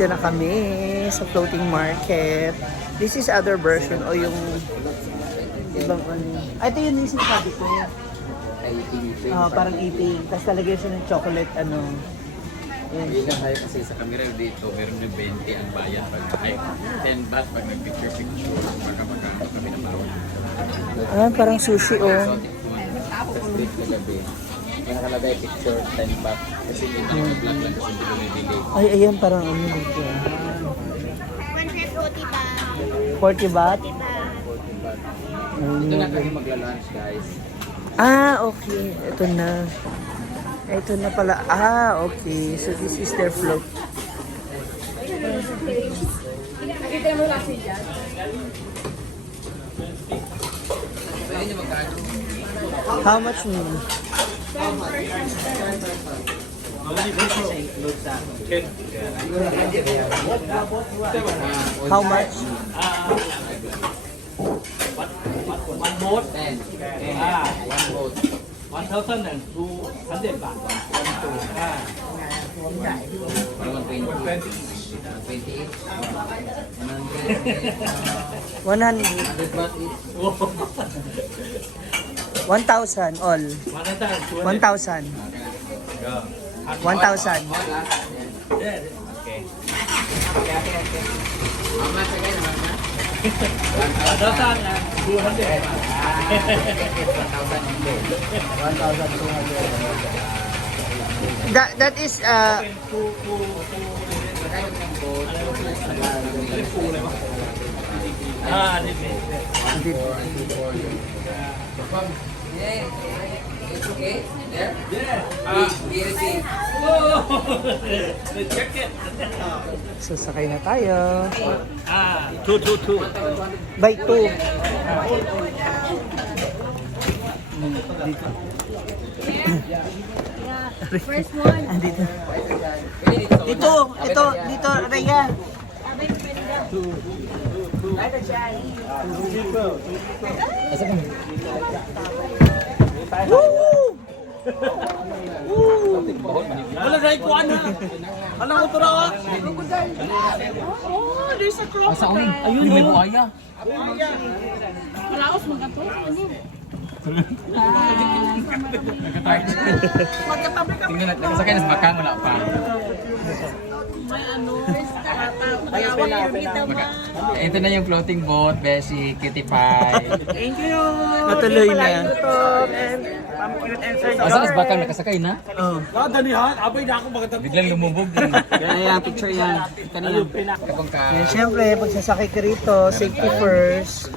Nandito na kami sa floating market. This is other version o yung ibang ano. Ito yun yung sinasabi ko. Parang eating. Tapos talagyan siya ng chocolate ano. Yan. Hindi lang tayo kasi sa camera dito, meron ng 20 ang bayan pag ay 10 baht pag nag-picture-picture magkamagano kami ng bawal. Parang sushi oh. Exotic one. Sa street kagabi. May nakalagay picture 10 baht kasi hindi nag-vlog lang kasi hindi bumibili. Ay, ayan parang ano dito. 140 ba? 40 baht? 40 baht. Ito na kami magla-lunch guys. Okay. Ito na. Ito na pala. Okay. So this is their float. How much mo? How much? One boat, 10. One boat. 1,200 baht. Parang 120. 120 each. 100. 100 baht each. 1,000 all. 1,000. 1,000. Okay. How much again? How much na? 1,200 baht. 1,000 only. 1,200. That is It's okay? There? Yeah. Receive. The jacket. sasakay na tayo. 222. By 2. First one. Dito. Dito, Raya. Wala na ikuan ha. Alam ko to na ha. Oh, there's a crocodile. Ayun, may buhaya. Malaos mga to. Ano? Tingnan natin. Nakasakay na sa bakang, wala pa. May ano. Mayawag yung kita ba? Ito na yung floating boat, Beshi, Cutie Pie. Thank you. Natuloy na. Asa sa bakang nakasakay na? Danihan, abay na ako maganda. Biglang lumubog din. Kaya picture yan. Kanina. Kapag ka, Siyempre, pag sasakay ka rito, safety first.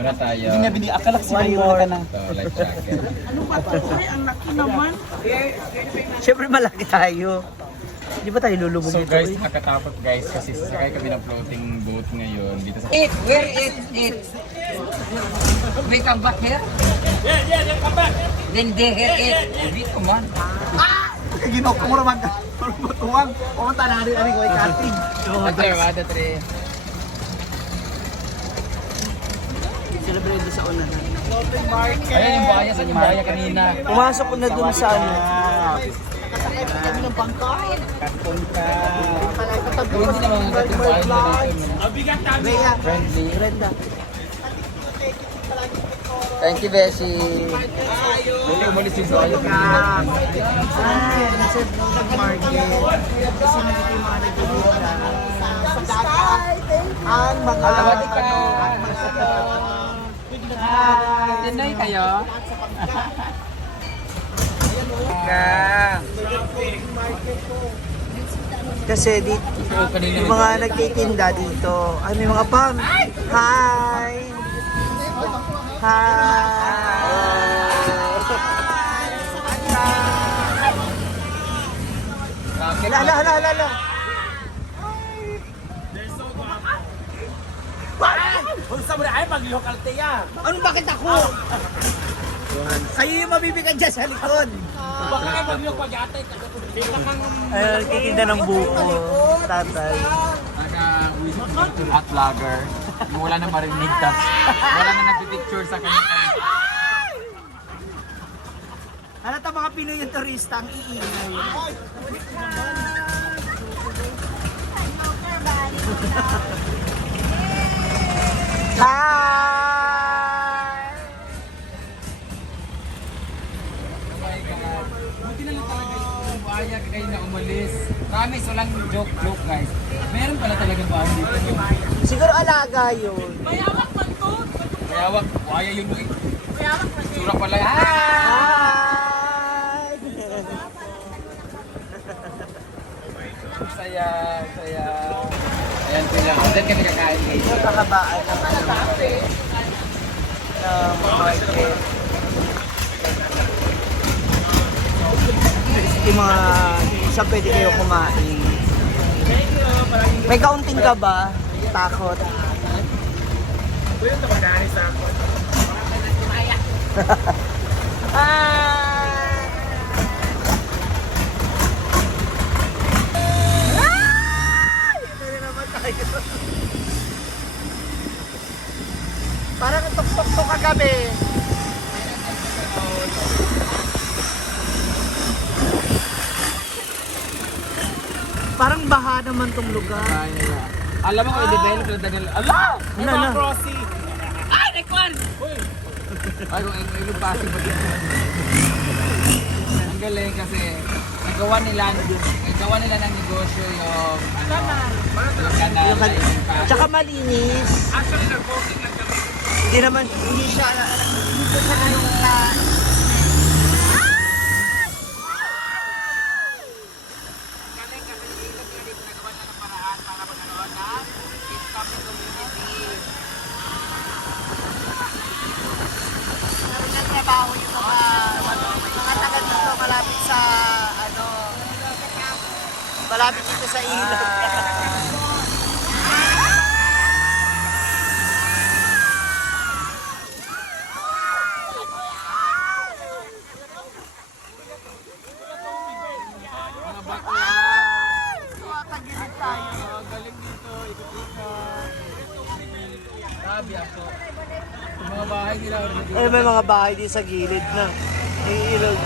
wala tayo. Akala ko one more. Ito, life jacket. Ano ba to? Ay, ang laki naman. Siyempre, malaki tayo. Di ba tayo lulubog So dito? guys, nakakatakot guys kasi sasakay kami ng floating boat ngayon dito sa... Where is it? We come back here? Yeah, come back. Then they hear it. We come on. Ginok mo naman ka. Tuwang. Pumunta na rin ko ay cutting. Wada, tre. Celebrate sa unahan. Ayan yung baya, saan yung baya kanina? Pumasok ko na dun sa ano. Hindi naman ang dating baya natin. Abigat namin. Rhea. Friendly. Brenda. Thank you, Beshi. Buti umalis yung baya kanina. Nasa market. Kasi nandito yung mga nagbibita. Ang mga Sawadi ka. Tinay kayo? Kasi dito, yung mga nagtitinda dito, ay may mga pam. Hi! Hala. Kung sa mga ay mag-local tiya. Ano bakit ako? Kayo yung mabibigan dyan sa likod. Baka kayo mag-local pag-atay. Ayun, kikinda ng buko. Tatay. Hot vlogger. Yung wala na marinig tas. Wala na nagpipicture sa kanya. Halata mga Pinoy yung turista ang iingay. Hi! Buti na lang talaga yung buhaya kayo na umalis. Promise, walang joke guys. Meron pala talaga buhaya dito. Siguro alaga yun. Mayawak man to. Mayawak, buhaya yun eh. Mayawak man to. Sura pala. Hi! Saya. Ayan sila. Doon kami kakain guys. Ito kakabaan ng market. Yung mga saan pwede kayo kumain. May kaunting ka ba? Takot. Parang tok-tok-tok kagabi. Parang baha naman tong lugar. Alam mo kung i-develop na tagal. Ala! May Ano, mga ano? crossing! Ay, nekwan! Ay, kung ilong passing ba dito? Ang galing kasi nagawa nila ng negosyo yung kanal. Yung tsaka malinis. Actually, nag-posting lang kami. Hindi naman, hindi siya anong Galing kasi ilog nila dito nagawa nila ng paraan para magkaroon ng incoming community. nagtrabaho yung mga taga dito malapit sa malapit dito sa ilog. Mga bakla. Tumatagilid tayo. Galing dito, ikot-ikot. Sabi ako. Yung mga bahay nila. Eh, may mga bahay din sa gilid na. Yung ilog.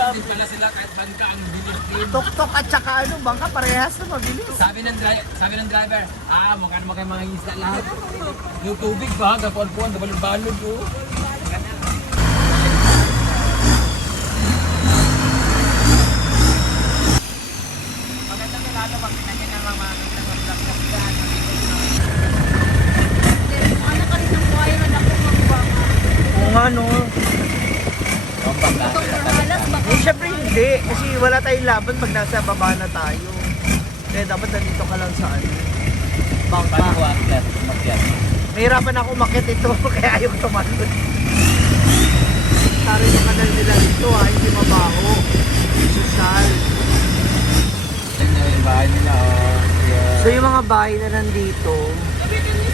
Hindi pala sila kahit bangka ang binibigin. Tok-tok at saka bangka parehas na mabilis. Sabi ng driver, mukha naman kayo mga isda lahat. Yung tubig ba, gapuan-puan, balon-balon po. Maganda na lalo pag pinagyan ng mga nagtagang-vlog-vlog. Ano ka rin ang buhay na ako magbaka. Oo nga no. Itong paralas baka. Eh, syempre hindi. Kasi wala tayong laban pag nasa baba na tayo. Kaya dapat nandito ka lang sa bangka. Umakyat? Mahirapan ako umakyat ito kaya ayaw ko tumalon. Taro yung kanal nila dito hindi mabaho. Social. Tingnan yung bahay nila. So yung mga bahay na nandito,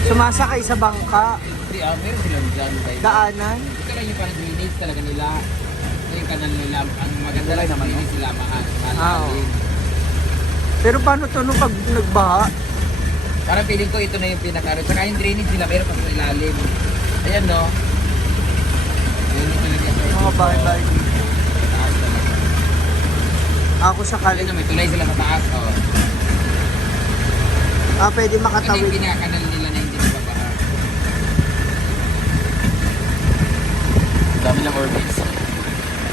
sumasakay sa bangka, Meron silang dyan. daanan. Ito lang yung parang drainage talaga nila. Ito yung kanal nila. Ang maganda lang naman yung sila Oo. Pero paano to nung pag nagbaha? Parang feeling ko ito na yung pinaka. Tsaka yung drainage nila meron pa sa ilalim. Ayan no. Ayan yung talaga. Mga bahay-bahay. Taas talaga. Ako sakali. Ayan na, may tulay sila sa taas. Oh. Pwede Ito na yung makatawid. pinaka-kanal nila na hindi nababaha. Dami lang orbits.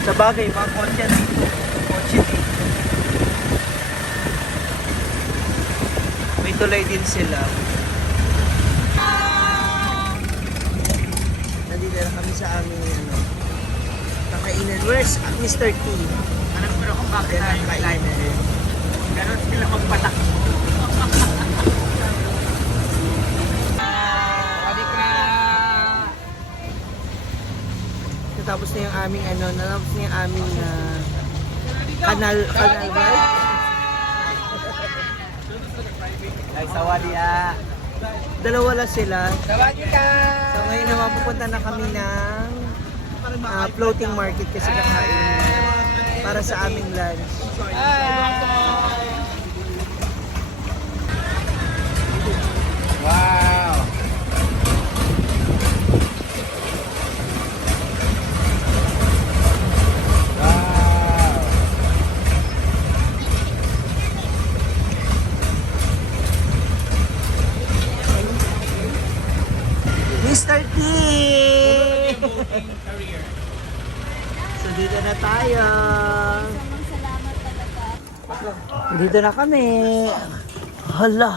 Sa bagay, mga kotse na. Kotse dito. May tulay din sila. Nandito na kami sa aming ano, kakainan. Where's Mr. T? Alam ko na kung bakit Yan ang kainan. Ganon sila magpatak. Natapos na yung aming ano, natapos na yung aming kanal ride. Ay, sawadi ah. Dalawa lang sila. Sawadi ka! So ngayon naman pupunta na kami ng floating market kasi kakain para sa aming lunch. Wow! Wow! Mr. T! So dito na tayo. Salamat talaga. Dito na kami. Hala.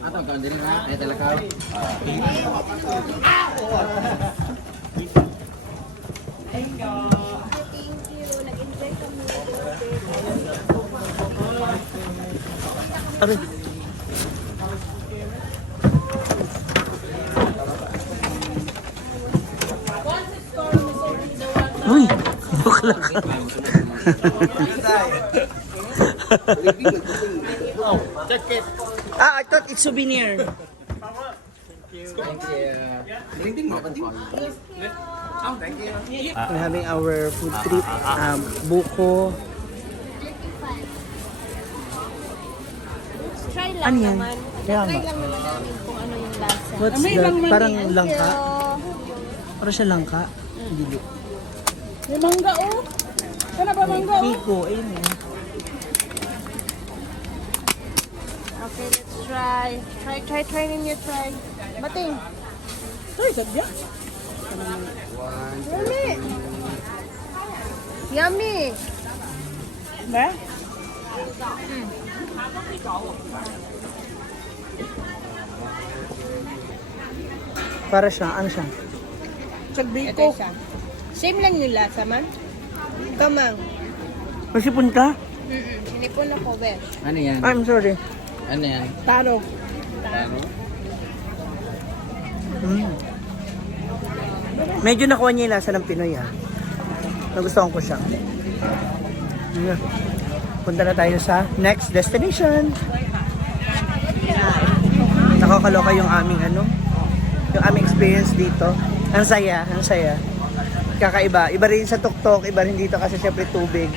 Ato, kawan din na. Ay, talaga. Thank you. Nag-enjoy kami. Aray. Uy! Bakla ka. I thought it's souvenir. Thank you. We're having our food trip. Buko. Try lang Ano yan? naman. Kaya Try nga. lang naman namin kung ano yung lasa. What's that? Parang langka. So, Parang siya langka. Hindi. may mangga oh. Sana ba mangga oh? Pico. Ayun eh. Okay, let's try. Try ninyo, try. Bating. Ay, sadya. Yummy. Yummy. Ba? Para siya, ano siya? Ito siya. Same lang yung lasa man. Kamang. Masipon ka? Sinipon ako, besh. Ano yan? I'm sorry. Ano yan? Taro. Taro? Mm. Medyo nakuha niya yung lasa ng Pinoy Nagustuhan ko siya. Yeah. Punta na tayo sa next destination. Nakakaloka yung aming yung aming experience dito. Ang saya, ang saya. Kakaiba. Iba rin sa tuktok, iba rin dito kasi syempre tubig.